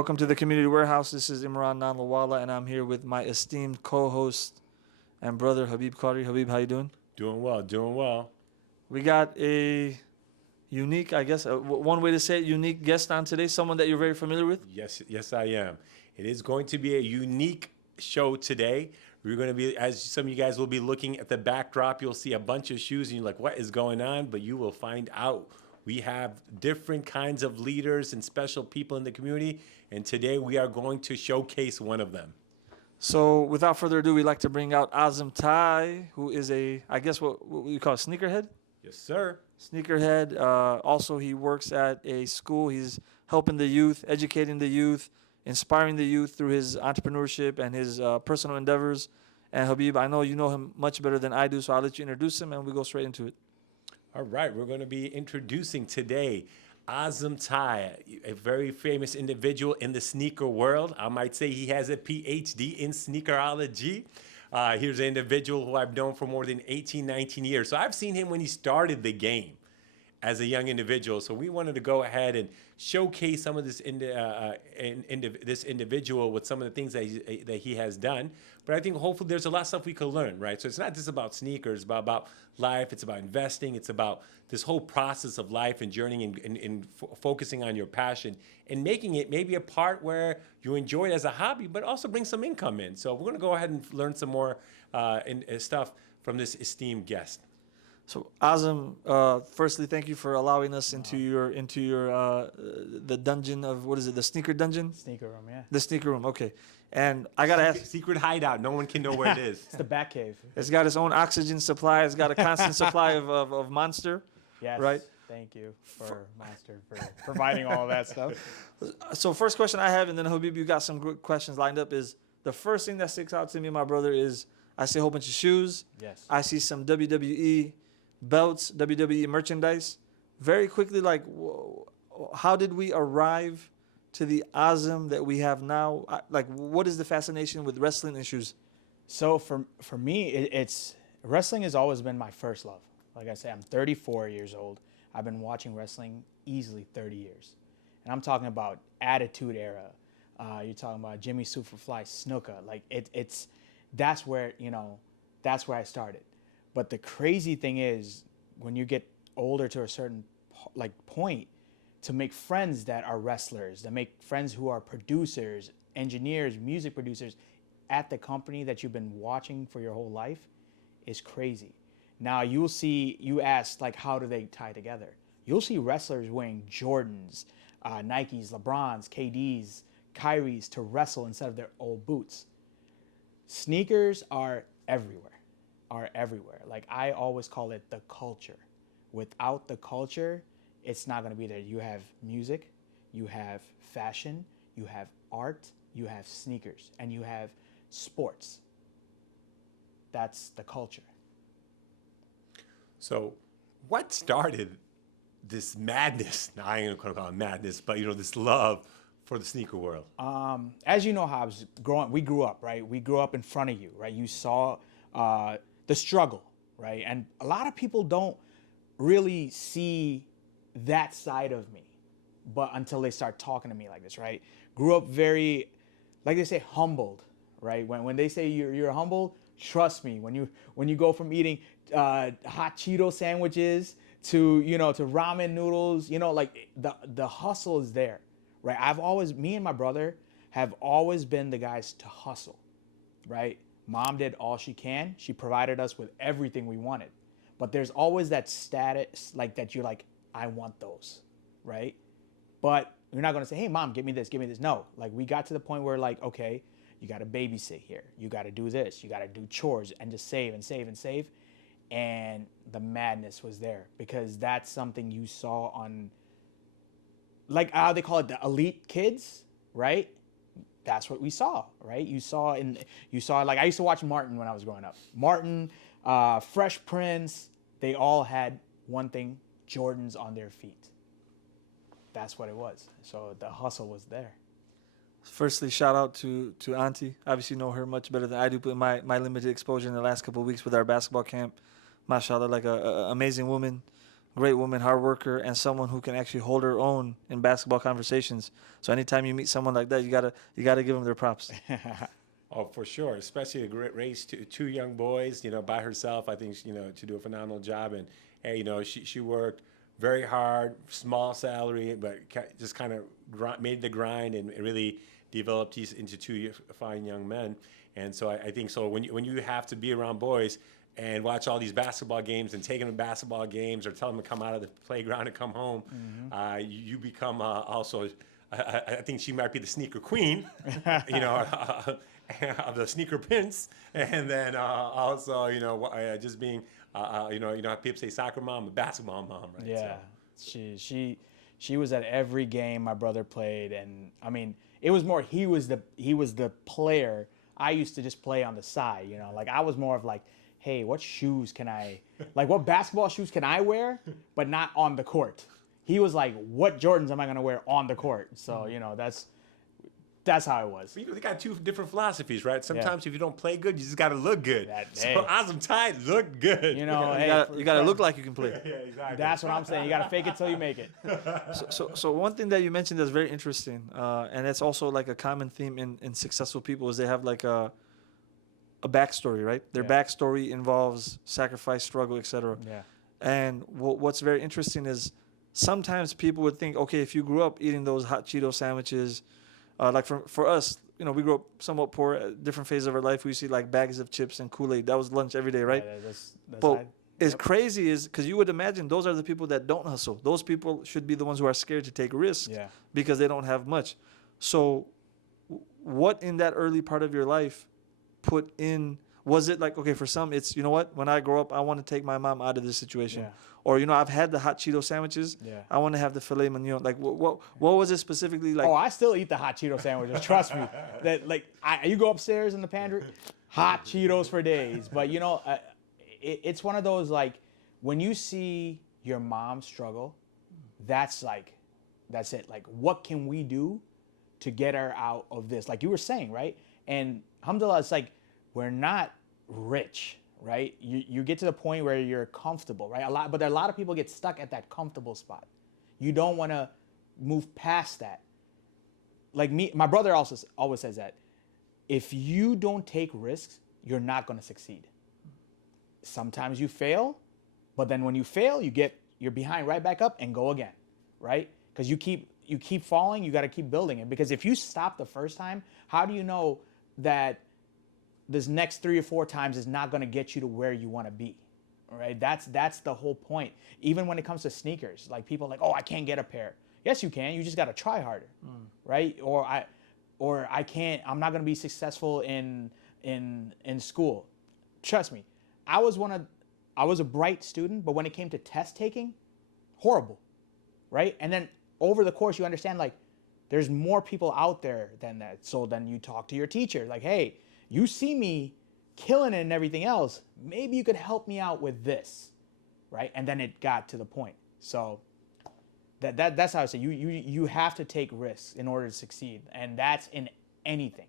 Welcome to the Community Warehouse. This is Imran Nanlawala, and I'm here with my esteemed co-host and brother Habib Qadri. Habib, how you doing? Doing well, doing well. We got a unique, I guess, one way to say it, unique guest on today, someone that you're very familiar with. Yes, I am. It is going to be a unique show today. We're going to be, as some of you guys will be looking at the backdrop, you'll see a bunch of shoes and you're like, what is going on? But you will find out. We have different kinds of leaders and special people in the community, and today we are going to showcase one of them. So without further ado, we'd like to bring out Azam Tai, who is I guess what you call a sneakerhead? Yes, sir. Sneakerhead. Also, he works at a school. He's helping the youth, educating the youth, inspiring the youth through his entrepreneurship and his personal endeavors. And Habib, I know you know him much better than I do, so I'll let you introduce him and we go straight into it. All right, we're going to be introducing today Azam Tai, a very famous individual in the sneaker world. I might say he has a PhD in sneakerology. Here's an individual who I've known for more than 18, 19 years. So I've seen him when he started the game as a young individual. So we wanted to go ahead and showcase some of this this individual with some of the things that he has done. But I think hopefully there's a lot of stuff we could learn, right? So it's not just about sneakers, it's about life, it's about investing, it's about this whole process of life and journeying and focusing on your passion and making it maybe a part where you enjoy it as a hobby, but also bring some income in. So we're gonna go ahead and learn some more stuff from this esteemed guest. So Azam, firstly, thank you for allowing us into your the dungeon of, what is it, the sneaker dungeon? Sneaker room, yeah. The sneaker room, okay. And I gotta ask, Secret hideout, no one can know where it is. It's the bat cave. it's got its own oxygen supply. It's got a constant supply of Monster. Yes. Right. Thank you for Monster for providing all of that stuff. So first question I have, and then Habib, you got some good questions lined up, is the first thing that sticks out to me, my brother, is I see a whole bunch of shoes. Yes. I see some WWE belts, WWE merchandise. Very quickly, like, how did we arrive to the Azam that we have now? Like, what is the fascination with wrestling and shoes? So for me, it's wrestling has always been my first love. Like I say, I'm 34 years old. I've been watching wrestling easily 30 years. And I'm talking about Attitude Era. You're talking about Jimmy Superfly Snuka. Like that's where I started. But the crazy thing is, when you get older to a certain point, to make friends that are wrestlers, to make friends who are producers, engineers, music producers at the company that you've been watching for your whole life is crazy. Now you asked like, how do they tie together? You'll see wrestlers wearing Jordans, Nikes, LeBrons, KDs, Kyries to wrestle instead of their old boots. Sneakers are everywhere. Like I always call it the culture. Without the culture, it's not going to be there. You have music, you have fashion, you have art, you have sneakers, and you have sports. That's the culture. So what started this madness? Now, I ain't gonna call it madness, but this love for the sneaker world. As you know, how I was growing, we grew up, right? We grew up in front of you, right? You saw the struggle, right? And a lot of people don't really see that side of me, but until they start talking to me like this, right? Grew up very, like they say, humbled, right? When they say you're humble, trust me. When you go from eating hot Cheeto sandwiches to to ramen noodles, like the hustle is there, right? Me and my brother have always been the guys to hustle, right? Mom did all she can. She provided us with everything we wanted. But there's always that status like that you're like, I want those, right? But you're not going to say, hey, Mom, give me this. No, like we got to the point where like, okay, you got to babysit here. You got to do this. You got to do chores and just save and save and save. And the madness was there because that's something you saw on, like how they call it, the elite kids, right? That's what we saw, right? You saw like I used to watch Martin when I was growing up. Martin, Fresh Prince, they all had one thing, Jordans on their feet. That's what it was. So the hustle was there. Firstly, shout out to Auntie. Obviously, know her much better than I do, but my limited exposure in the last couple of weeks with our basketball camp, mashallah, like a amazing woman, great woman, hard worker, and someone who can actually hold her own in basketball conversations. So anytime you meet someone like that, you gotta give them their props. Oh, for sure. Especially to raise two young boys, by herself. I think, to do a phenomenal job. And, hey, she worked very hard, small salary, but just kind of made the grind and really developed these into two fine young men. And so I think so when you have to be around boys and watch all these basketball games and take them to basketball games or tell them to come out of the playground and come home, you become also, I think she might be the sneaker queen, of the sneaker prince, and then also, just being, how people say soccer mom, a basketball mom, right? Yeah, So. she was at every game my brother played, and I mean, it was more he was the player. I used to just play on the side, like I was more of like, hey, what shoes can I, like what basketball shoes can I wear, but not on the court. He was like, what Jordans am I gonna wear on the court? So that's how it was. They got two different philosophies, right? Sometimes if you don't play good, you just got to look good. So hey. Azam Tai looked good. You gotta look like you can play. Yeah, exactly. That's what I'm saying. You gotta fake it till you make it. So one thing that you mentioned that's very interesting, and it's also like a common theme in successful people, is they have like a backstory, right? Their backstory involves sacrifice, struggle, etc. Yeah. And what's very interesting is sometimes people would think, okay, if you grew up eating those hot Cheeto sandwiches, like for us, we grew up somewhat poor at different phases of our life. We used to eat like bags of chips and Kool-Aid. That was lunch every day, right? Yeah, that's But it's crazy is because you would imagine those are the people that don't hustle. Those people should be the ones who are scared to take risks because they don't have much. So what in that early part of your life was it like, okay, for some it's, what, when I grow up, I want to take my mom out of this situation. Yeah. Or, I've had the hot Cheeto sandwiches. Yeah. I want to have the filet mignon. Like, what was it specifically like? Oh, I still eat the hot Cheeto sandwiches. Trust me. That you go upstairs in the pantry, hot Cheetos for days. But it's one of those like when you see your mom struggle, that's it. Like, what can we do to get her out of this? Like you were saying, right? And alhamdulillah, it's like we're not rich. Right, you get to the point where you're comfortable, right? But a lot of people get stuck at that comfortable spot. You don't want to move past that. Like me, my brother also always says that if you don't take risks, you're not going to succeed. Sometimes you fail, but then when you fail, you're behind right back up and go again, right? Because you keep falling, you got to keep building it. Because if you stop the first time, how do you know that this next 3 or 4 times is not going to get you to where you want to be, right? That's the whole point. Even when it comes to sneakers, like people are like, oh, I can't get a pair. Yes, you can. You just got to try harder, right? Or I can't. I'm not going to be successful in school. Trust me, I was a bright student, but when it came to test taking, horrible, right? And then over the course, you understand like there's more people out there than that. So then you talk to your teacher, like, hey, you see me killing it and everything else, maybe you could help me out with this, right? And then it got to the point. So that's how I say you have to take risks in order to succeed, and that's in anything.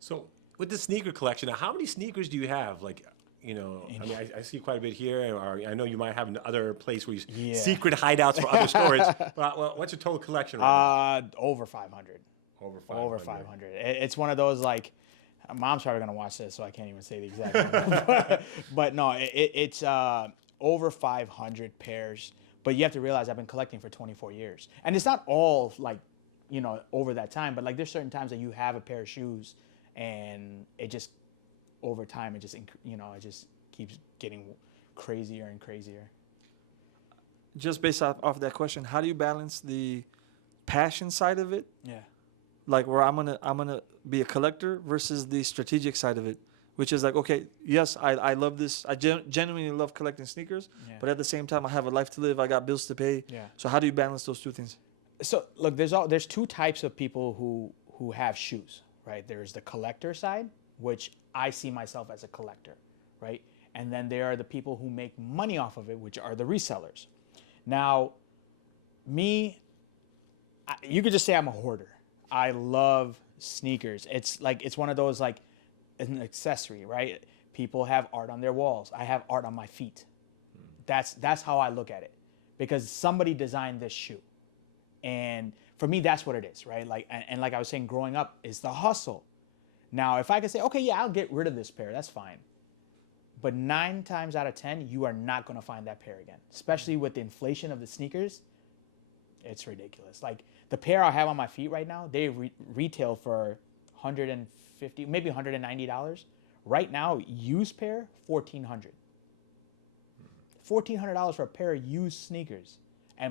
So with the sneaker collection, now, how many sneakers do you have? Like, I mean, I see quite a bit here, or I know you might have another place where you secret hideouts for other storage. But what's your total collection right now? Over 500. Over 500. It's one of those like, mom's probably gonna watch this, so I can't even say the exact number. but no, it's over 500 pairs. But you have to realize I've been collecting for 24 years, and it's not all like, over that time. But like, there's certain times that you have a pair of shoes, and it just over time it just keeps getting crazier and crazier. Just based off that question, how do you balance the passion side of it? Yeah. Like where I'm gonna be a collector versus the strategic side of it, which is like, okay, yes, I love this. I genuinely love collecting sneakers, but at the same time, I have a life to live. I got bills to pay. Yeah. So how do you balance those two things? So look, there's two types of people who have shoes, right? There's the collector side, which I see myself as a collector, right? And then there are the people who make money off of it, which are the resellers. Now, you could just say I'm a hoarder. I love sneakers. It's one of those like an accessory, right? People have art on their walls. I have art on my feet. That's how I look at it, because somebody designed this shoe, and for me that's what it is, right? Like and like I was saying, growing up is the hustle. Now if I could say, okay, yeah, I'll get rid of this pair, that's fine. But 9 times out of 10, you are not going to find that pair again, especially with the inflation of the sneakers. It's ridiculous. Like the pair I have on my feet right now, they retail for $150, maybe $190. Right now, used pair, $1,400. $1,400 for a pair of used sneakers.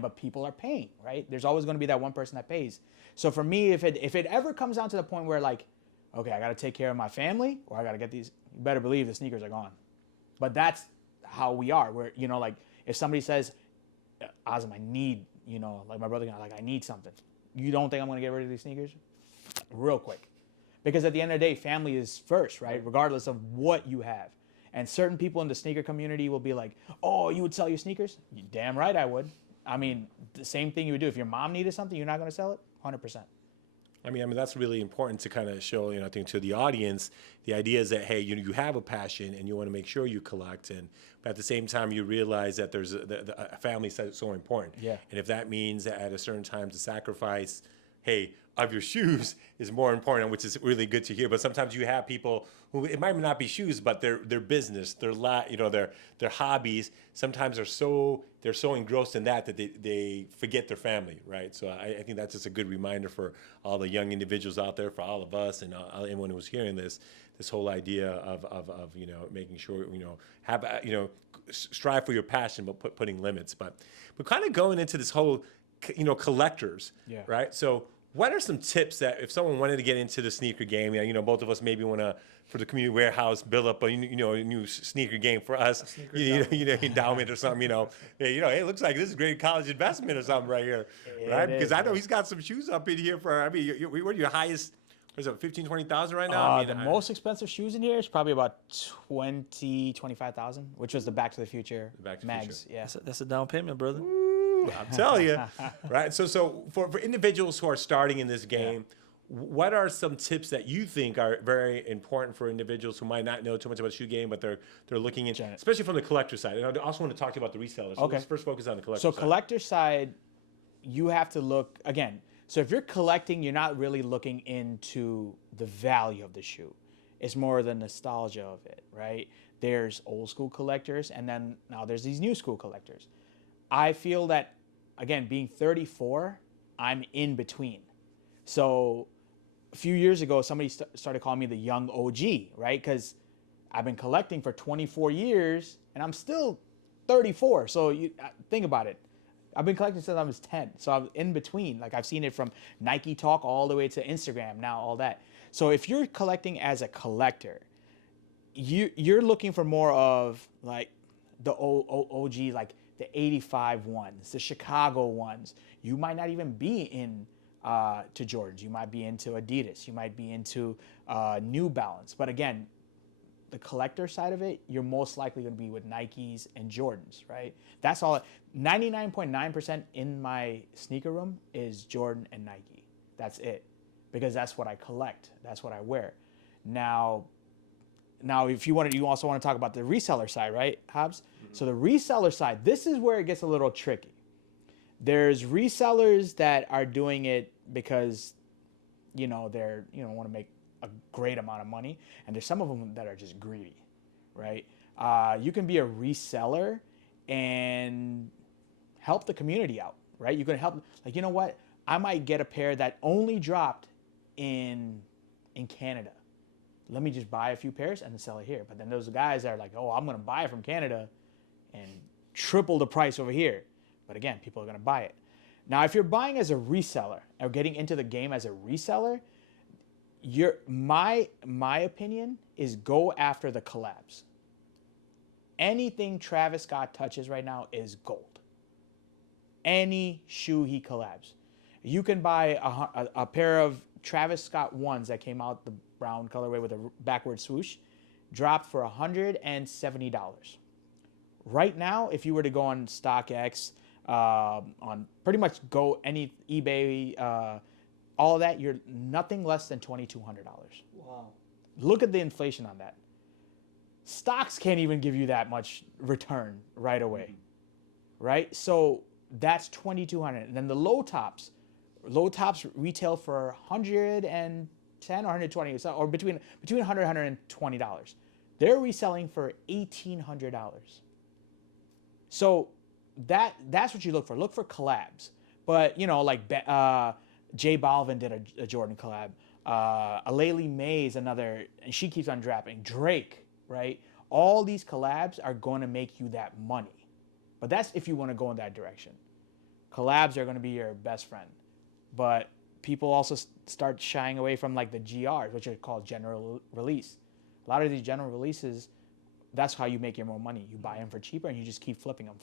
But people are paying, right? There's always going to be that one person that pays. So for me, if it ever comes down to the point where like, okay, I got to take care of my family, or I got to get these, you better believe the sneakers are gone. But that's how we are. We're, you know, like if somebody says, Azam, I need, you know, like my brother, like I need something. You don't think I'm going to get rid of these sneakers? Real quick. Because at the end of the day, family is first, right? Regardless of what you have. And certain people in the sneaker community will be like, oh, you would sell your sneakers? You damn right I would. I mean, the same thing you would do. If your mom needed something, you're not going to sell it? 100%. I mean, that's really important to kind of show, you know, I think to the audience, the idea is that, hey, you have a passion and you want to make sure you collect, but at the same time, you realize that there's a family so important. Yeah. And if that means that at a certain time to sacrifice, hey, of your shoes is more important, which is really good to hear. But sometimes you have people who, it might not be shoes, but their business, their hobbies, sometimes they're so engrossed in that they forget their family, right? So I think that's just a good reminder for all the young individuals out there, for all of us, and anyone who's hearing this whole idea of you know, making sure, you know, have, you know, strive for your passion, but putting limits. But we're kind of going into this whole, you know, collectors, Yeah. right? So what are some tips that if someone wanted to get into the sneaker game, you know, both of us maybe want to, for the community warehouse, build up a, you know, a new sneaker game for us, you know, endowment or something, you know, hey, you know, hey, it looks like this is a great college investment or something right here, right? Because I know he's got some shoes up in here for, I mean, what are your highest, what is it, 15, 20,000 right now? I mean, The most expensive shoes in here is probably about 25,000, which was the Back to the Future Back to the mags. Future. Yeah. That's a down payment, brother. I'm telling you, right? So for individuals who are starting in this game, what are some tips that you think are very important for individuals who might not know too much about the shoe game, but they're looking into, especially from the collector side? And I also want to talk to you about the resellers. So let's first focus on the collector side. So collector side, you have to look, again, so if you're collecting, you're not really looking into the value of the shoe. It's more the nostalgia of it, right? There's old school collectors, and then now there's these new school collectors. I feel that, again, being 34, I'm in between. So a few years ago, somebody started calling me the young OG, right? Because I've been collecting for 24 years, and I'm still 34. So you think about it. I've been collecting since I was 10. So I'm in between. Like I've seen it from Nike Talk all the way to Instagram, now all that. So if you're collecting as a collector, you're looking for more of like the OG, like the 85 ones, the Chicago ones. You might not even be in to Jordans. You might be into Adidas. You might be into New Balance. But again, the collector side of it, you're most likely going to be with Nikes and Jordans, right? That's all. 99.9% in my sneaker room is Jordan and Nike. That's it, because that's what I collect. That's what I wear. Now, if you also want to talk about the reseller side, right, Hobbs? Mm-hmm. So the reseller side, this is where it gets a little tricky. There's resellers that are doing it because, you know, they're, you know, want to make a great amount of money, and there's some of them that are just greedy, right? You can be a reseller and help the community out, right? You can help, like, you know what? I might get a pair that only dropped in Canada. Let me just buy a few pairs and then sell it here. But then those guys that are like, oh, I'm going to buy it from Canada and triple the price over here. But again, people are going to buy it. Now, if you're buying as a reseller or getting into the game as a reseller, my opinion is go after the collabs. Anything Travis Scott touches right now is gold. Any shoe he collabs. You can buy a pair of Travis Scott ones that came out the brown colorway with a backward swoosh, dropped for $170. Right now, if you were to go on StockX, on pretty much go any eBay, all of that, you're nothing less than $2,200. Wow. Look at the inflation on that. Stocks can't even give you that much return right away, right? So that's 2,200. And then the low tops retail for 110 or 120, or between 100 and $120. They're reselling for $1,800. So that's what you look for. Look for collabs. But like J Balvin did a Jordan collab. Aleli May is another, and she keeps on dropping. Drake, right? All these collabs are going to make you that money. But that's if you want to go in that direction. Collabs are going to be your best friend. But people also start shying away from like the GRs, which are called general release. A lot of these general releases, that's how you make your more money. You buy them for cheaper and you just keep flipping them.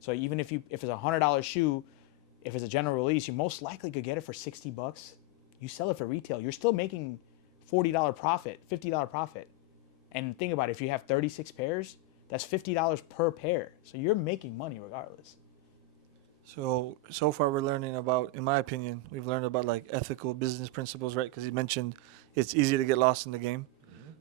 So even if it's a $100 shoe, if it's a general release, you most likely could get it for $60. You sell it for retail, you're still making $40 profit, $50 profit. And think about it, if you have 36 pairs, that's $50 per pair. So you're making money regardless. So far we're learning about, in my opinion, we've learned about like ethical business principles, right? Because he mentioned it's easy to get lost in the game.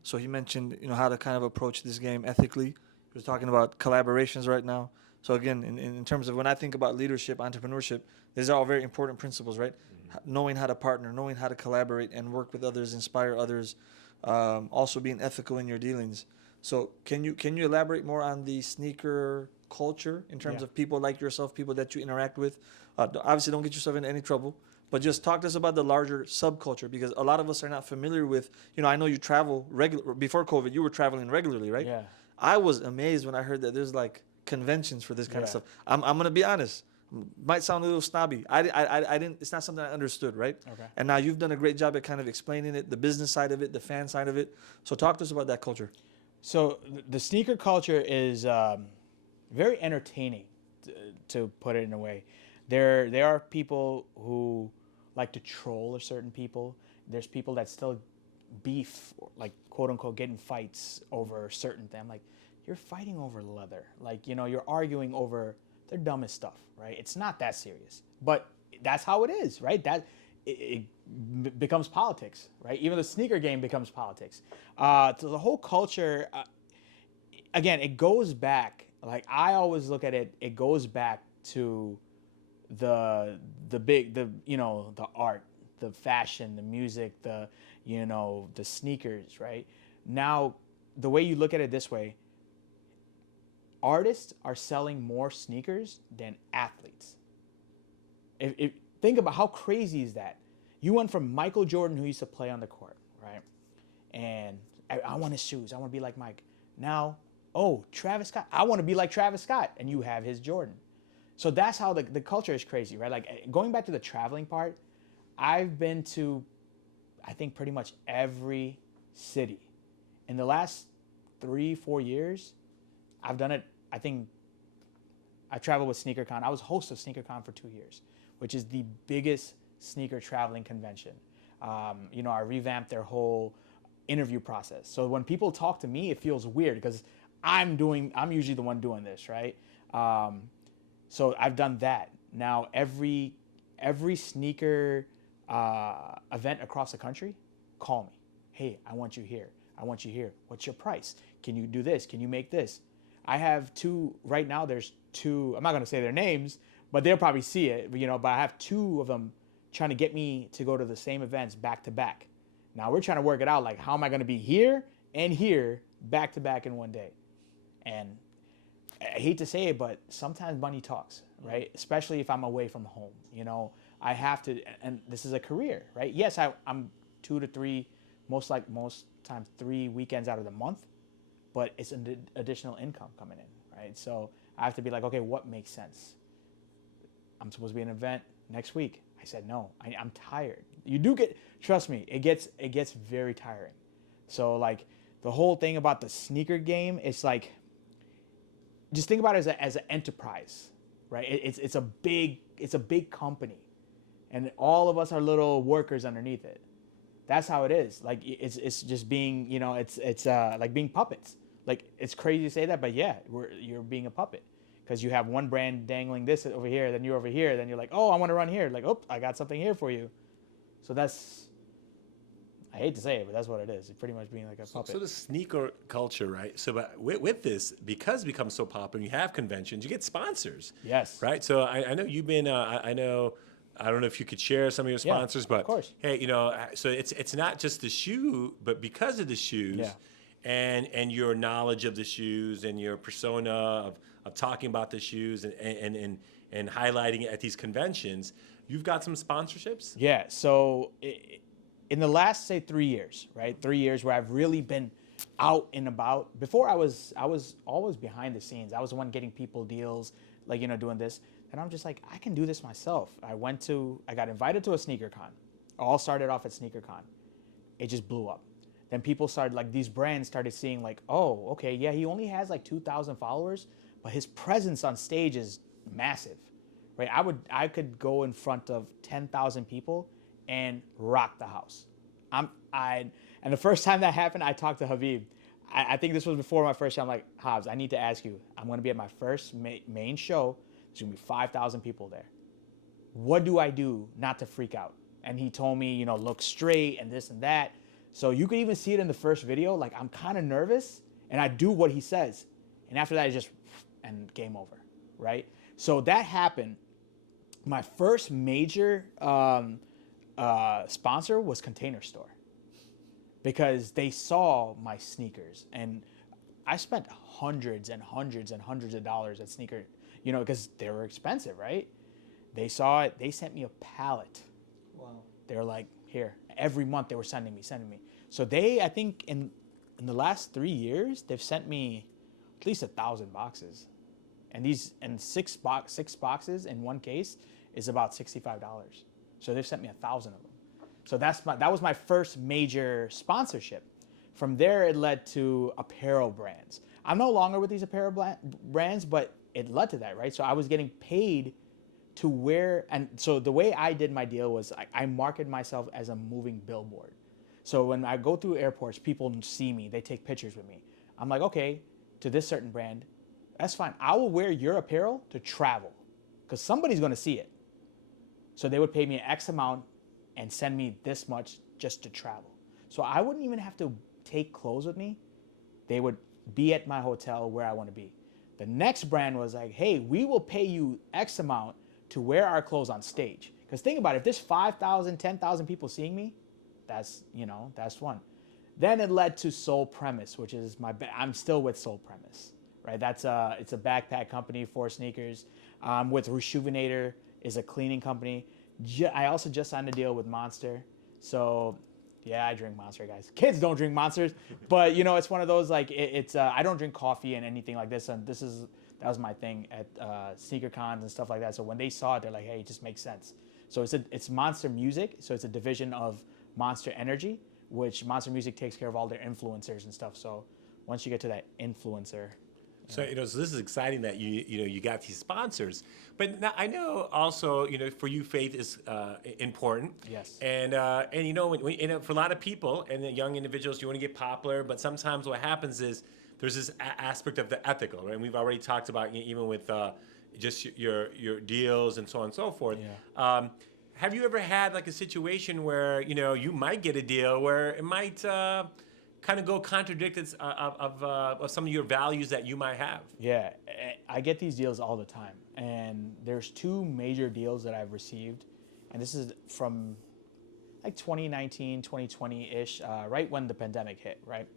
So he mentioned, how to kind of approach this game ethically. He was talking about collaborations right now. So again, in terms of when I think about leadership, entrepreneurship, these are all very important principles, right? Knowing how to partner, knowing how to collaborate and work with others, inspire others, also being ethical in your dealings. So can you elaborate more on the sneaker culture in terms of people like yourself, people that you interact with? Obviously, don't get yourself in any trouble, but just talk to us about the larger subculture, because a lot of us are not familiar with. I know you travel regular. Before COVID, you were traveling regularly, right? Yeah. I was amazed when I heard that there's like conventions for this kind of stuff. I'm gonna be honest. Might sound a little snobby. I didn't. It's not something I understood, right? Okay. And now you've done a great job at kind of explaining it, the business side of it, the fan side of it. So talk to us about that culture. So the sneaker culture is very entertaining, to put it in a way. There are people who like to troll certain people. There's people that still beef, like quote unquote, get in fights over certain things. Like, you're fighting over leather. Like, you're arguing over the dumbest stuff, right? It's not that serious, but that's how it is, right? It becomes politics, right? Even the sneaker game becomes politics. So the whole culture, again, it goes back. Like, I always look at it. It goes back to the art, the fashion, the music, the sneakers, right? Now, the way you look at it this way, artists are selling more sneakers than athletes. If think about how crazy is that. You went from Michael Jordan, who used to play on the court, right? And I want his shoes. I want to be like Mike. Now, Travis Scott. I want to be like Travis Scott. And you have his Jordan. So that's how the culture is crazy, right? Like, going back to the traveling part, I've been to, I think, pretty much every city. In the last 3-4 years, I've done it. I think I traveled with SneakerCon. I was host of SneakerCon for 2 years, which is the biggest sneaker traveling convention. I revamped their whole interview process. So when people talk to me, it feels weird because I'm usually the one doing this, right? So I've done that. Now every sneaker event across the country, call me. Hey, I want you here. I want you here. What's your price? Can you do this? Can you make this? I have two right now. There's two. I'm not gonna say their names, but they'll probably see it. But I have two of them trying to get me to go to the same events back to back. Now we're trying to work it out. Like, how am I gonna be here and here back to back in one day? And I hate to say it, but sometimes money talks, right? Especially if I'm away from home. I have to, and this is a career, right? Yes, I'm 2 to 3, most times 3 weekends out of the month, but it's an additional income coming in, right? So I have to be like, okay, what makes sense? I'm supposed to be at an event next week. I said no. I'm tired. You do trust me, it gets very tiring. So like the whole thing about the sneaker game, it's like, just think about it as an enterprise, right? It's a big company, and all of us are little workers underneath it. That's how it is. Like, it's just being, it's like being puppets. Like, it's crazy to say that, but yeah, you're being a puppet because you have one brand dangling this over here, then you're over here, then you're like, oh, I want to run here. Like, oh, I got something here for you. So I hate to say it, but that's what it is. It's pretty much being like a puppet. So the sneaker culture, right? So but with this, because it becomes so popular, you have conventions, you get sponsors. Yes. Right. So I know you've been. I know. I don't know if you could share some of your Yeah, sponsors, but of course. hey, so it's not just the shoe, but because of the shoes, Yeah. and your knowledge of the shoes and your persona of talking about the shoes and highlighting it at these conventions, you've got some sponsorships. Yeah. So in the last, say, 3 years, right? 3 years where I've really been out and about. Before I was always behind the scenes. I was the one getting people deals, like, doing this. And I'm just like, I can do this myself. I got invited to a sneaker con. All started off at sneaker con. It just blew up. Then people started, like, these brands started seeing, like, oh, okay, yeah, he only has like 2,000 followers, but his presence on stage is massive, right? I could go in front of 10,000 people and rock the house. And the first time that happened, I talked to Habib. I think this was before my first show. I'm like, Habs, I need to ask you. I'm going to be at my first main show. There's going to be 5,000 people there. What do I do not to freak out? And he told me, look straight and this and that. So you could even see it in the first video. Like, I'm kind of nervous and I do what he says. And after that, it's just, and game over, right? So that happened. My first major sponsor was Container Store, because they saw my sneakers, and I spent hundreds and hundreds and hundreds of dollars at sneaker, because they were expensive, right? They saw it. They sent me a pallet. Wow. They were like, here. Every month they were sending me. So I think in the last 3 years, they've sent me at least 1,000 boxes. And six boxes in one case is about $65. So they've sent me 1,000 of them. So that was my first major sponsorship. From there, it led to apparel brands. I'm no longer with these apparel brands, but it led to that, right? So I was getting paid to wear, and so the way I did my deal was I marketed myself as a moving billboard. So when I go through airports, people see me, they take pictures with me. I'm like, okay, to this certain brand, that's fine. I will wear your apparel to travel, because somebody's going to see it. So they would pay me X amount and send me this much just to travel. So I wouldn't even have to take clothes with me. They would be at my hotel where I want to be. The next brand was like, hey, we will pay you X amount to wear our clothes on stage. Because think about it, if there's 5,000, 10,000 people seeing me, that's one. Then it led to Soul Premise, which is I'm still with Soul Premise, right? It's a backpack company for sneakers. With Rejuvenator is a cleaning company. I also just signed a deal with Monster. So yeah, I drink Monster, guys. Kids don't drink Monsters, but it's one of those, like, I don't drink coffee and anything like this. And that was my thing at sneaker cons and stuff like that. So when they saw it, they're like, hey, it just makes sense. So it's Monster Music. So it's a division of Monster Energy, which Monster Music takes care of all their influencers and stuff. So once you get to that influencer. So so this is exciting that you got these sponsors, but now I know also for you, faith is important. Yes. And when, for a lot of people and the young individuals, you want to get popular, but sometimes what happens is there's this aspect of the ethical, right? And we've already talked about even with just your deals and so on and so forth. Yeah. Have you ever had like a situation where you might get a deal where it might kind of go contradicted of some of your values that you might have? Yeah, I get these deals all the time. And there's two major deals that I've received. And this is from like 2019, 2020-ish, right when the pandemic hit, right?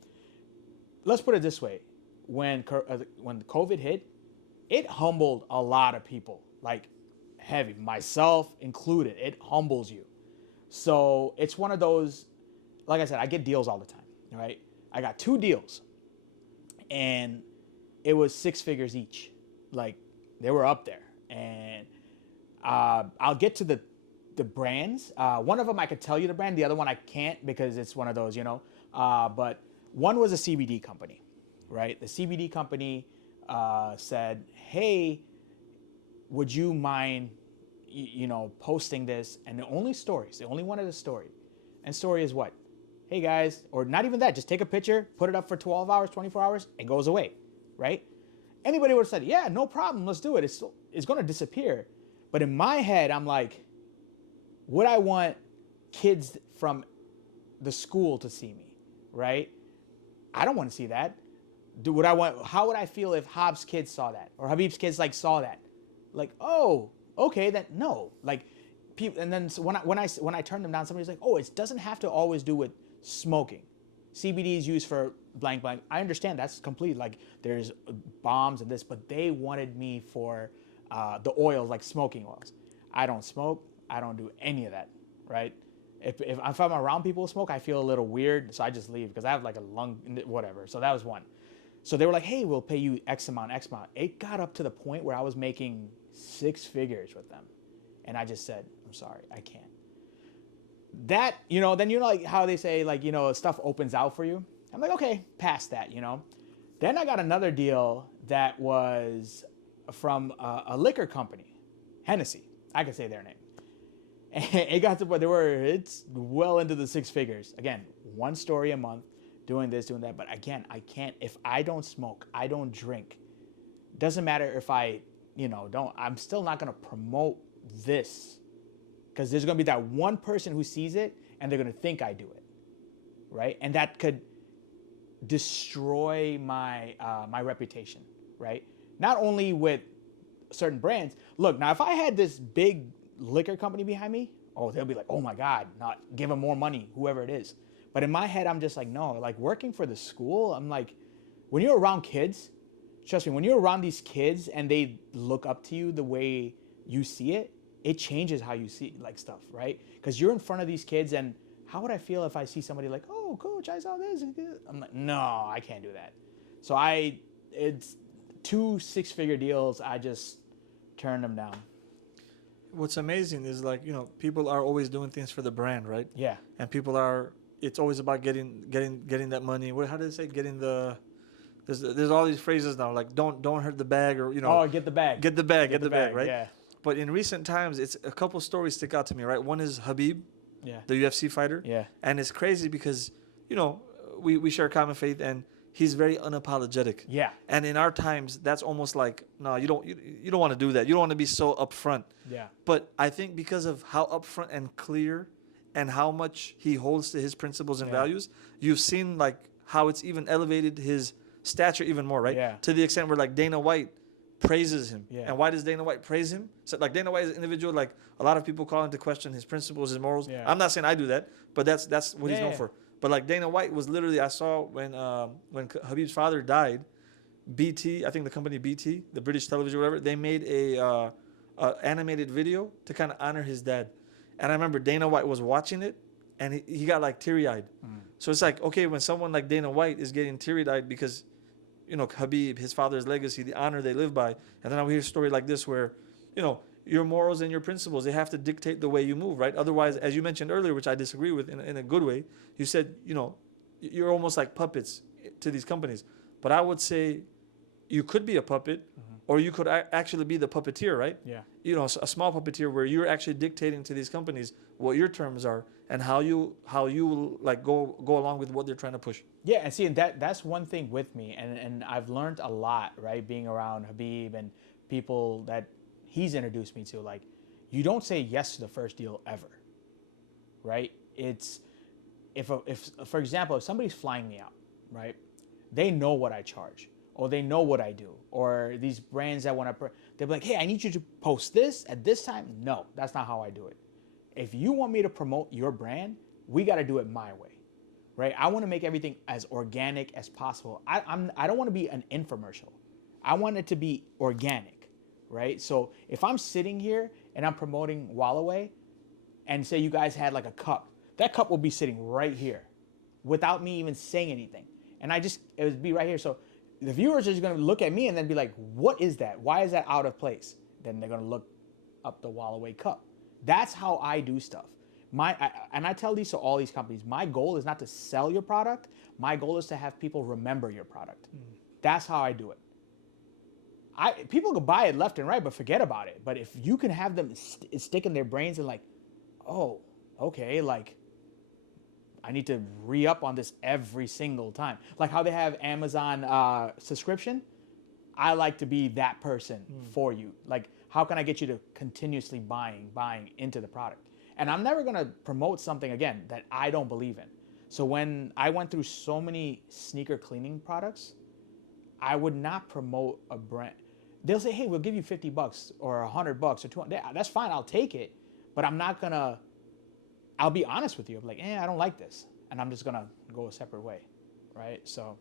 Let's put it this way. When COVID hit, it humbled a lot of people, like heavy, myself included. It humbles you. So it's one of those, like I said, I get deals all the time. Right, I got 2 deals, and it was 6 figures each. Like, they were up there, and I'll get to the brands. One of them I could tell you the brand. The other one I can't, because it's one of those, But one was a CBD company, right? The CBD company said, "Hey, would you mind, posting this?" And the only stories, they only wanted a story, and story is what? Hey guys, or not even that, just take a picture, put it up for 12 hours, 24 hours, it goes away, right? Anybody would have said, yeah, no problem, let's do it. It's going to disappear. But in my head, I'm like, would I want kids from the school to see me, right? I don't want to see that. Do what I want. How would I feel if Hab's kids saw that, or Habib's kids like saw that? Like, oh, okay, then no. Like, people, and then so when I turned them down, somebody's like, oh, it doesn't have to always do with smoking. CBD is used for blank blank. I understand that's complete. Like, there's bombs and this, but they wanted me for the oils, like smoking oils. I don't smoke. I don't do any of that, right? If I'm around people who smoke, I feel a little weird, so I just leave because I have like a lung, whatever. So that was one. So they were like, hey, we'll pay you X amount, X amount. It got up to the point where I was making 6 figures with them. And I just said, I'm sorry, I can't. That, then like how they say, like, stuff opens out for you. I'm like, okay, past that, Then I got another deal that was from a liquor company, Hennessy. I could say their name. And it got to the point it's well into the 6 figures. Again, 1 story a month, doing this, doing that. But again, I can't, if I don't smoke, I don't drink. Doesn't matter if I, I'm still not going to promote this. Because there's going to be that one person who sees it and they're going to think I do it. Right? And that could destroy my my reputation. Right? Not only with certain brands. Look, now if I had this big liquor company behind me, oh, they'll be like, oh my God, not give them more money, whoever it is. But in my head, I'm just like, no, like working for the school, I'm like, when you're around kids, trust me, when you're around these kids and they look up to you the way you see it, it changes how you see like stuff, right? Because you're in front of these kids, and how would I feel if I see somebody like, oh, coach, I saw this. I'm like, no, I can't do that. So it's 2 6-figure deals. I just turned them down. What's amazing is, like, people are always doing things for the brand, right? Yeah. And it's always about getting that money. How do they say? There's all these phrases now, like don't hurt the bag, or Oh, get the bag. get the bag, right? Yeah. But in recent times, it's a couple stories stick out to me, right? One is Habib, Yeah. the UFC fighter. Yeah. And it's crazy because, we share a common faith, and he's very unapologetic. Yeah. And in our times, that's almost like, no, you don't want to do that. You don't want to be so upfront. Yeah. But I think because of how upfront and clear and how much he holds to his principles and values, you've seen like how it's even elevated his stature even more, right? Yeah. To the extent where like Dana White praises him. Yeah. And why does Dana White praise him? So like Dana White is an individual, like a lot of people call into question his principles, his morals. Yeah. I'm not saying I do that, but that's what he's known Yeah. for. But like Dana White was literally, I saw when Habib's father died, BT, I think the company BT, the British television, whatever, they made a animated video to kind of honor his dad. And I remember Dana White was watching it, and he got like teary-eyed. So it's like, okay, when someone like Dana White is getting teary-eyed because, Habib, his father's legacy, the honor they live by, and then I hear a story like this where, your morals and your principles, they have to dictate the way you move, right? Otherwise, as you mentioned earlier, which I disagree with in a good way, you said, you're almost like puppets to these companies. But I would say you could be a puppet, or you could actually be the puppeteer, right? Yeah. A small puppeteer where you're actually dictating to these companies what your terms are and how you like go along with what they're trying to push. Yeah, and see, and that's one thing with me, and I've learned a lot, right, being around Habib and people that he's introduced me to. Like, you don't say yes to the first deal ever, right? It's if for example, if somebody's flying me out, right, they know what I charge, or they know what I do, or these brands that want to, they'll be like, hey, I need you to post this at this time. No, that's not how I do it. If you want me to promote your brand, we got to do it my way, right? I want to make everything as organic as possible. I don't want to be an infomercial. I want it to be organic, right? So if I'm sitting here and I'm promoting Wallaway, and say you guys had like a cup, that cup will be sitting right here without me even saying anything. And it would be right here. So the viewers are just going to look at me and then be like, what is that? Why is that out of place? Then they're going to look up the Wallaway cup. That's how I do stuff. And I tell these to all these companies, my goal is not to sell your product. My goal is to have people remember your product. That's how I do it. People can buy it left and right, but forget about it. But if you can have them stick in their brains and like, oh, okay, like, I need to re-up on this every single time. Like how they have Amazon subscription. I like to be that person for you. Like, how can I get you to continuously buying into the product? And I'm never going to promote something, again, that I don't believe in. So when I went through so many sneaker cleaning products, I would not promote a brand. They'll say, hey, we'll give you $50 or $100 or 200. That's fine, I'll take it. But I'm not gonna, I'll be honest with you. I'm like, I don't like this. And I'm just gonna go a separate way, right? So.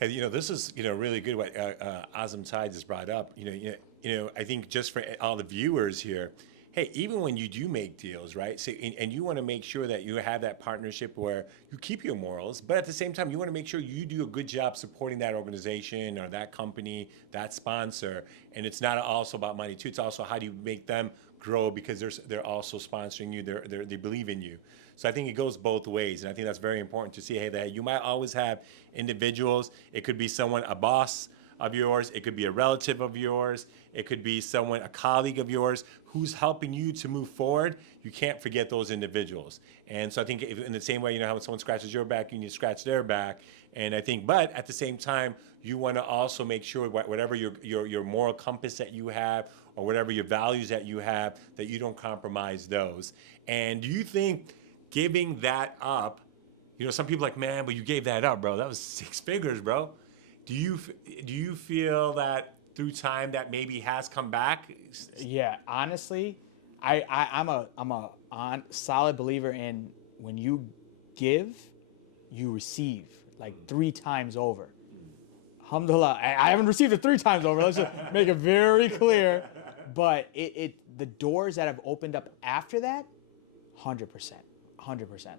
And this is really good what Azam Tai just brought up. I think just for all the viewers here, hey, even when you do make deals, right? So and you want to make sure that you have that partnership where you keep your morals, but at the same time you want to make sure you do a good job supporting that organization or that company, that sponsor. And it's not also about money too. It's also how do you make them grow because they're also sponsoring you. They believe in you. So I think it goes both ways, and I think that's very important to see. Hey, that you might always have individuals. It could be someone, a boss of yours. It could be a relative of yours. It could be someone, a colleague of yours, who's helping you to move forward. You can't forget those individuals. And so I think in the same way, how when someone scratches your back, you need to scratch their back. And I think, but at the same time, you want to also make sure whatever your moral compass that you have, or whatever your values that you have, that you don't compromise those. And do you think giving that up, some people are like, man, but you gave that up, bro. That was 6 figures, bro. Do you feel that through time that maybe has come back? Yeah, honestly, I'm a solid believer in when you give, you receive like 3 times over. Alhamdulillah, I haven't received it 3 times over. Let's just make it very clear. But the doors that have opened up after that, 100%.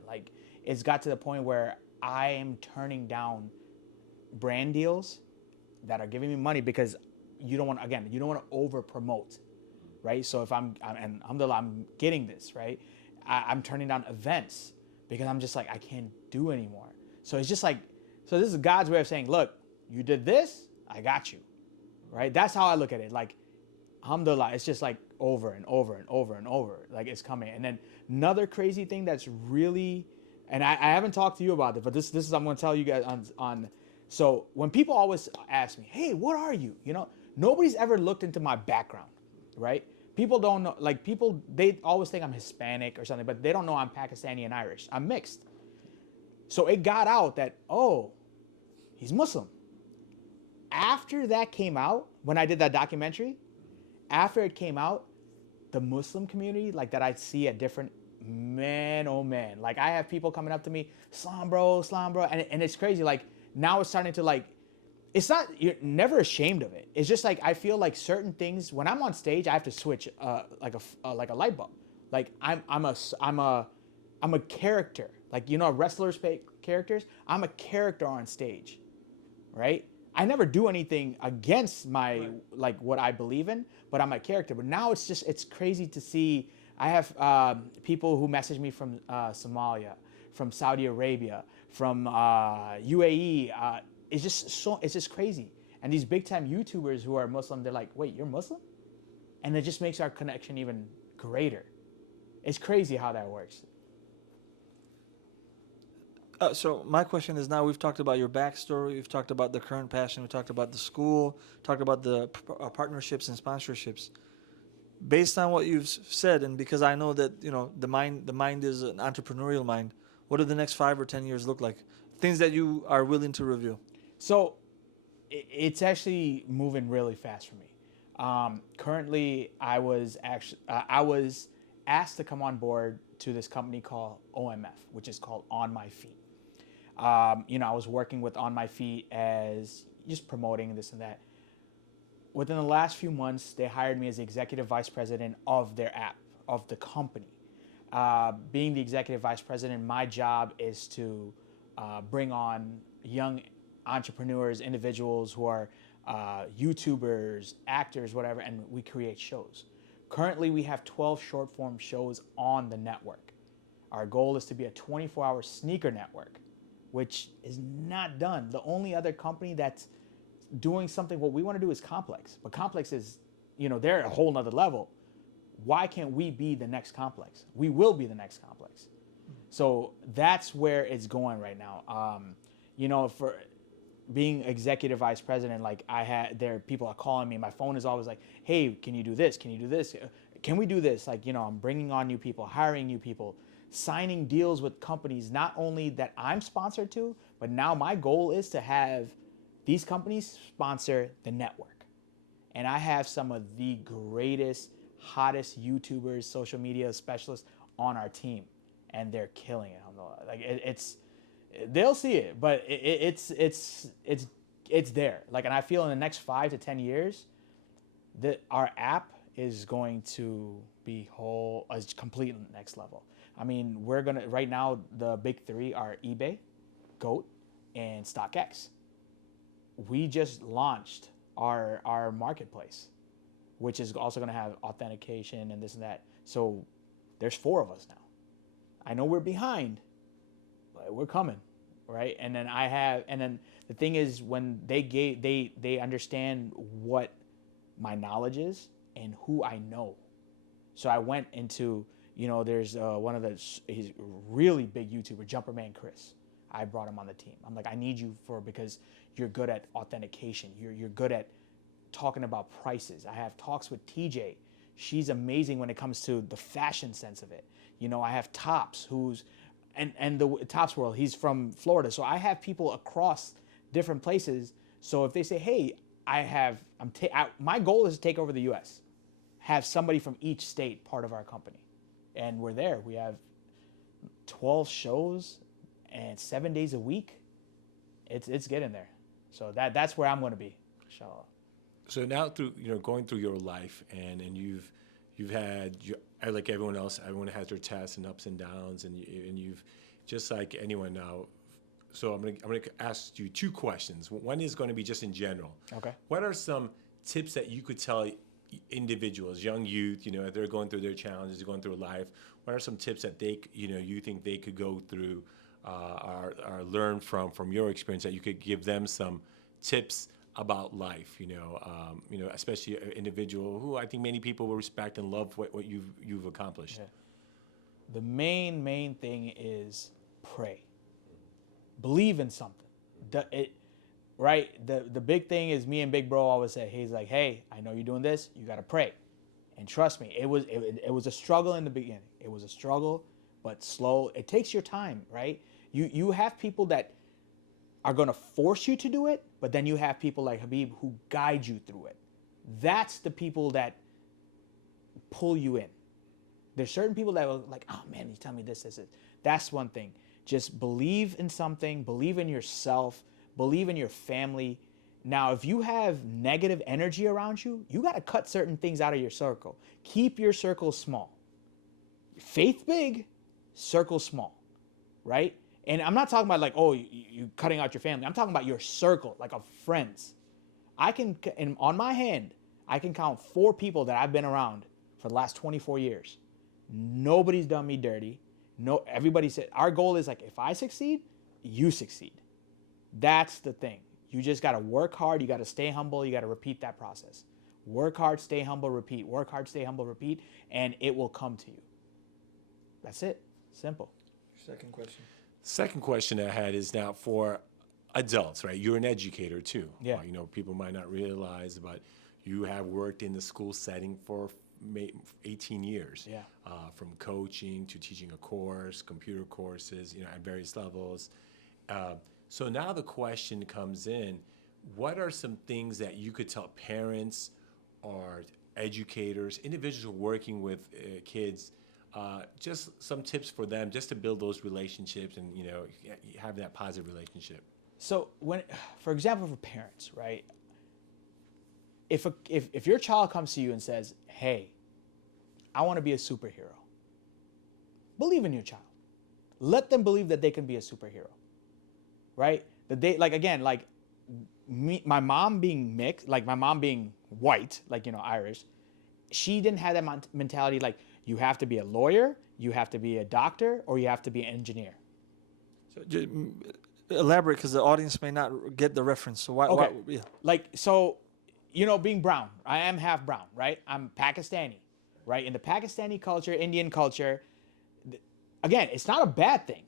Like, it's got to the point where I am turning down brand deals that are giving me money because you don't want to over promote, right? So if and alhamdulillah, I'm getting this, right? I'm turning down events because I'm just like, I can't do anymore. So it's just like, so this is God's way of saying, look, you did this, I got you, right? That's how I look at it. Like, alhamdulillah, it's just like over and over and over and over, like it's coming. And then another crazy thing that's really, and I haven't talked to you about it, but this is, I'm going to tell you guys on. So when people always ask me, hey, what are you? Nobody's ever looked into my background, right? People don't know, like they always think I'm Hispanic or something, but they don't know I'm Pakistani and Irish. I'm mixed. So it got out that, oh, he's Muslim. After that came out, when I did that documentary, after it came out, the Muslim community, like that I see at different, man, oh man. Like I have people coming up to me, Islam bro. And it's crazy. Like now it's starting to like, it's not, you're never ashamed of it. It's just like, I feel like certain things, when I'm on stage, I have to switch like a light bulb. Like I'm a character. Like, wrestlers play characters. I'm a character on stage, right? I never do anything against my, like what I believe in, but I'm a character. But now it's crazy to see. I have people who message me from Somalia, from Saudi Arabia, from UAE. It's just crazy. And these big time YouTubers who are Muslim, they're like, wait, you're Muslim? And it just makes our connection even greater. It's crazy how that works. So my question is, now we've talked about your backstory, we've talked about the current passion, we talked about the school, talked about the partnerships and sponsorships. Based on what you've said, and because I know that the mind is an entrepreneurial mind, what do the next 5 or 10 years look like? Things that you are willing to reveal. So it's actually moving really fast for me. Currently, I was asked to come on board to this company called OMF, which is called OnMyFeet. I was working with OnMyFeet as just promoting this and that. Within the last few months, they hired me as the executive vice president of their app, of the company. Being the executive vice president, my job is to bring on young entrepreneurs, individuals who are YouTubers, actors, whatever, and we create shows. Currently, we have 12 short form shows on the network. Our goal is to be a 24-hour sneaker network, which is not done. The only other company that's doing something, what we want to do is Complex. But Complex is, they're at a whole nother level. Why can't we be the next Complex? We will be the next Complex. So that's where it's going right now. For being executive vice president, like people are calling me. My phone is always like, hey, can you do this? Can you do this? Can we do this? Like, I'm bringing on new people, hiring new people. signing deals with companies, not only that I'm sponsored to, but now my goal is to have these companies sponsor the network. And I have some of the greatest, hottest YouTubers, social media specialists on our team, and they're killing it. Like it's, they'll see it, but it's there. Like, and I feel in the next 5 to 10 years, that our app is going to be complete next level. I mean, right now, the big three are eBay, GOAT, and StockX. We just launched our marketplace, which is also going to have authentication and this and that. So there's 4 of us now. I know we're behind, but we're coming, right? And then the thing is, when they understand what my knowledge is and who I know. So I went into, there's he's a really big YouTuber, Jumperman Chris. I brought him on the team. I'm like, I need you because you're good at authentication. You're good at talking about prices. I have talks with TJ. She's amazing when it comes to the fashion sense of it. I have Tops, and the Tops world, he's from Florida. So I have people across different places. So if they say, hey, my goal is to take over the US, have somebody from each state part of our company. And we're there. We have 12 shows and 7 days a week. It's getting there. So that's where I'm going to be, inshallah. So now through going through your life and you've had like everyone else, everyone has their tests and ups and downs, and you've just like anyone now. So I'm gonna ask you 2 questions. One is going to be just in general. Okay. What are some tips that you could tell individuals, young youth, as they're going through their challenges, going through life? What are some tips that they, you think they could go through or learn from your experience, that you could give them some tips about life? Especially an individual who I think many people will respect and love what you've accomplished. Yeah. The main thing is pray. Believe in something. The big thing is, me and Big Bro always say, he's like, hey, I know you're doing this, you got to pray. And trust me, it was a struggle in the beginning. It was a struggle, but slow. It takes your time, right? You have people that are going to force you to do it, but then you have people like Habib who guide you through it. That's the people that pull you in. There's certain people that are like, oh man, you tell me this. That's one thing. Just believe in something, believe in yourself, believe in your family. Now, if you have negative energy around you, you got to cut certain things out of your circle. Keep your circle small. Faith big, circle small, right? And I'm not talking about like, oh, you cutting out your family. I'm talking about your circle, like of friends. On my hand, I can count 4 people that I've been around for the last 24 years. Nobody's done me dirty. No, everybody said, our goal is like, if I succeed, you succeed. That's the thing. You just got to work hard. You got to stay humble. You got to repeat that process. Work hard, stay humble, repeat. Work hard, stay humble, repeat, and it will come to you. That's it. Simple. Second question. Second question I had is now for adults, right? You're an educator too. Yeah. People might not realize, but you have worked in the school setting for 18 years. Yeah. From coaching to teaching a course, computer courses, at various levels. So now the question comes in, what are some things that you could tell parents or educators, individuals who are working with kids, just some tips for them just to build those relationships and, have that positive relationship? So for example, for parents, right? If your child comes to you and says, hey, I want to be a superhero, believe in your child. Let them believe that they can be a superhero, right? My mom being mixed, like my mom being white, like, Irish, she didn't have that mentality like, you have to be a lawyer, you have to be a doctor, or you have to be an engineer. So just elaborate, because the audience may not get the reference. So why? Okay. Yeah. Like, being brown, I am half brown, right? I'm Pakistani, right? In the Pakistani culture, Indian culture, again, it's not a bad thing,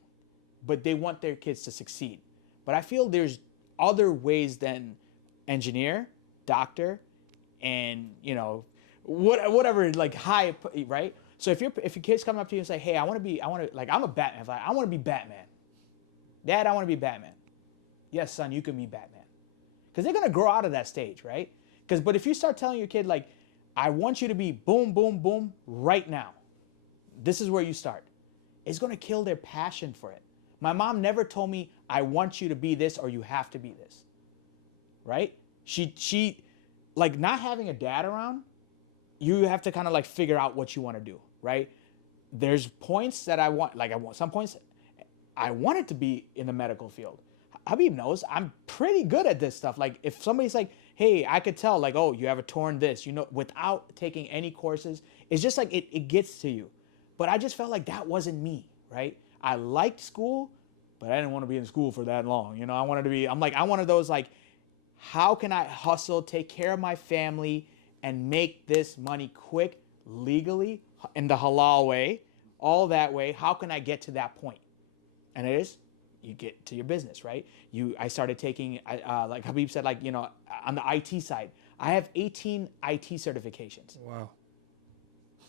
but they want their kids to succeed. But I feel there's other ways than engineer, doctor, and, whatever, like high, right? So if your kids come up to you and say, hey, I'm a Batman. If I want to be Batman. Dad, I want to be Batman. Yes, son, you can be Batman. Because they're going to grow out of that stage, right? But if you start telling your kid, like, I want you to be boom, boom, boom right now. This is where you start. It's going to kill their passion for it. My mom never told me, I want you to be this or you have to be this. Right? She like, not having a dad around, you have to kind of like figure out what you want to do, right? There's points that some points I wanted to be in the medical field. Habib knows I'm pretty good at this stuff. Like, if somebody's like, hey, I could tell, like, oh, you have a torn this, without taking any courses, it's just like it gets to you. But I just felt like that wasn't me, right? I liked school, but I didn't want to be in school for that long. I wanted to be, I'm one of those, like, how can I hustle, take care of my family, and make this money quick, legally, in the halal way, all that way? How can I get to that point? And it is, you get to your business, right? I started taking, like Habib said, like, on the IT side, I have 18 IT certifications. Wow.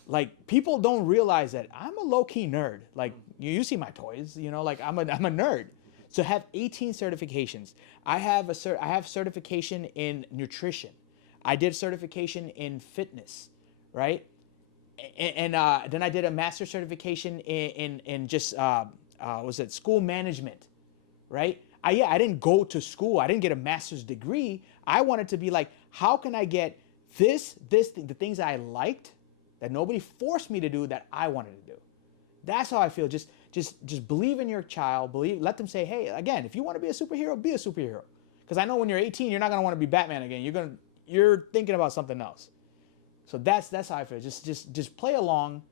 Like, people don't realize that I'm a low-key nerd. Like, you see my toys, like, I'm a nerd. So have 18 certifications. I have certification in nutrition. I did certification in fitness, right? And then I did a master certification in just school management, right? I didn't go to school. I didn't get a master's degree. I wanted to be like, how can I get the things I liked that nobody forced me to do that I wanted to do? That's how I feel. Just believe in your child. Let them say, hey, again, if you want to be a superhero, be a superhero. Because I know when you're 18, you're not gonna want to be Batman again. You're thinking about something else. So that's how I feel. Just play along.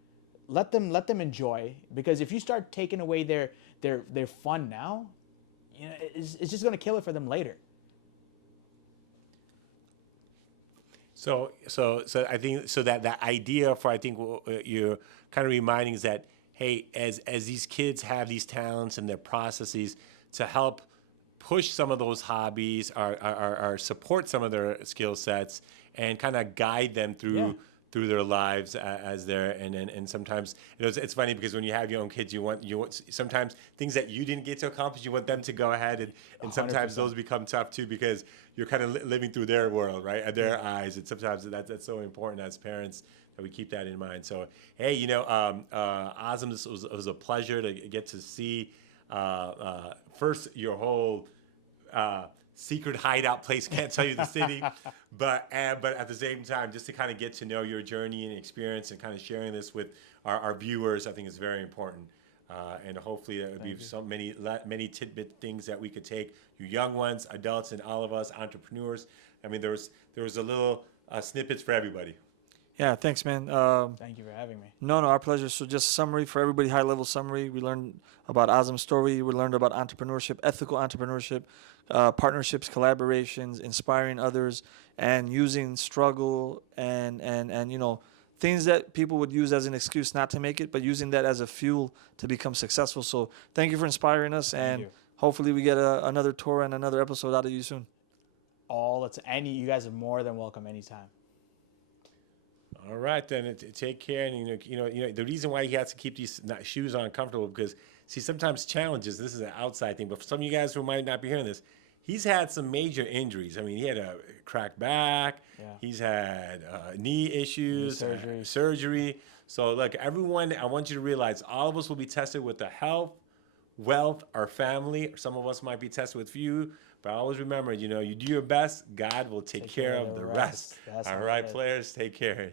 Let them enjoy. Because if you start taking away their fun now, it's just gonna kill it for them later. So I think that idea for, I think what you're kind of reminding is that, hey, as these kids have these talents and their processes, to help push some of those hobbies or support some of their skill sets and kind of guide them through their lives as they're, and sometimes it's funny because when you have your own kids, you want sometimes things that you didn't get to accomplish, you want them to go ahead, and sometimes 100%. those become tough too because you're kind of living through their world, right, at their eyes, and sometimes that's so important as parents that we keep that in mind. So hey, Azam, this was a pleasure to get to see first your whole secret hideout place. Can't tell you the city, but at the same time, just to kind of get to know your journey and experience and kind of sharing this with our viewers, I think is very important. And hopefully there will be so many tidbit things that we could take, you young ones, adults, and all of us entrepreneurs. I mean, there was a little snippets for everybody. Yeah, thanks, man. Thank you for having me. No, our pleasure. So just summary for everybody, high-level summary. We learned about Azam's story. We learned about entrepreneurship, ethical entrepreneurship, partnerships, collaborations, inspiring others, and using struggle and things that people would use as an excuse not to make it, but using that as a fuel to become successful. So thank you for inspiring us, and hopefully we get another tour and another episode out of you soon. You guys are more than welcome anytime. All right, then. Take care. And the reason why he has to keep these shoes on comfortable because, see, sometimes challenges. This is an outside thing, but for some of you guys who might not be hearing this, he's had some major injuries. I mean, he had a cracked back. Yeah. He's had knee issues, surgery. So, look, everyone, I want you to realize all of us will be tested with the health, wealth, our family. Some of us might be tested with few. But always remember, you do your best, God will take care of the rest. All right, players, take care.